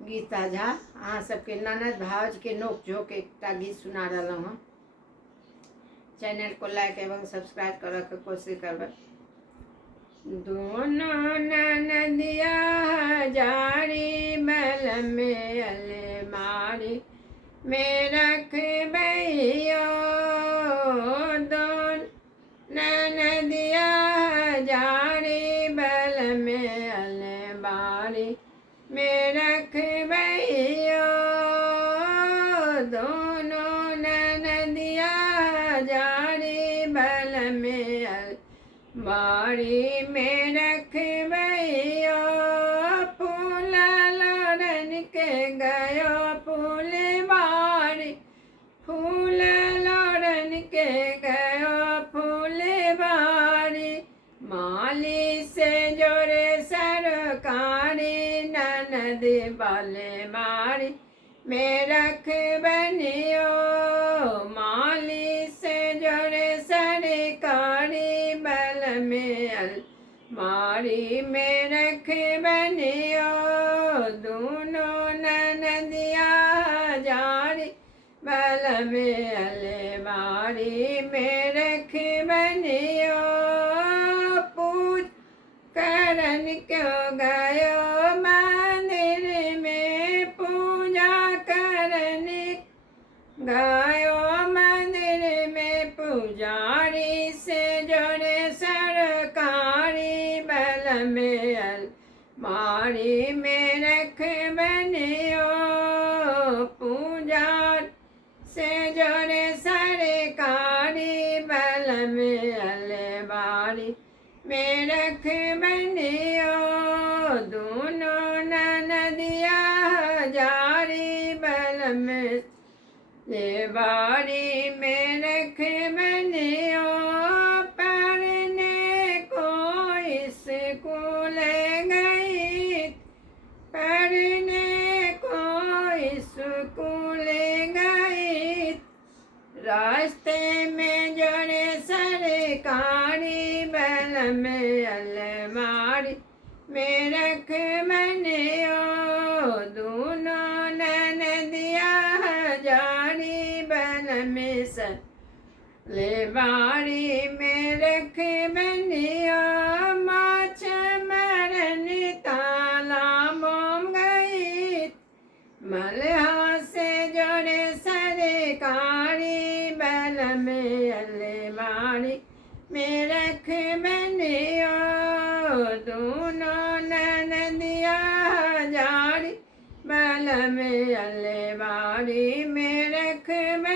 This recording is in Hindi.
गीता झा अहाँ सबके ननद भाउज के नोक झोंक एकटा गीत सुना रहलहुँ हँ। चैनल को लाइक एवं सब्सक्राइब करऽ के कोशिश करबै। दोनों ननदिया जारी बल में अलमारी में रखबैयो, दोन ननदिया जारी बल में अलमारी में रखबैयो, दोनों ननदिया जारी बल में अलमारी में रखबैयो, फूल लोढ़न के गयो फूलबारी, फूल लोढ़न के गयो फूलबारी, माली से जोरे सरकारी ननद वाले मारी में रखबनियो, माली से जोरे सरकारी बल में अलमारी में रखबनियो, दोनों ननदिया जारी बल में अलमारी में रखबनियो, पूज करन क्यों गयो मंदिर में, पूजा करन गयो मंदिर में, पुजारी से जोड़े सरकारी बल में अलमारी में रखबनियो, पूजा से जोड़े सरकारी बल में अलमारी में रखबनियो, दोनों ननदिया जारी बल में अलमारी में रखबनियो, पढ़ने को स्कूल गई, पढ़ने को स्कूल गई, रास्ते में जोड़े सरकारी बल में अलमारी में रखबनियो, दोनों ननदिया जारी बल में अलमारी में रखबनियो, माछ मरन ताला मोम गई, मलहा से जोड़े सरकारी बल में अलमारी में रखबनियो, दोनों ननदिया जारी बल में अलमारी में रखबनियो।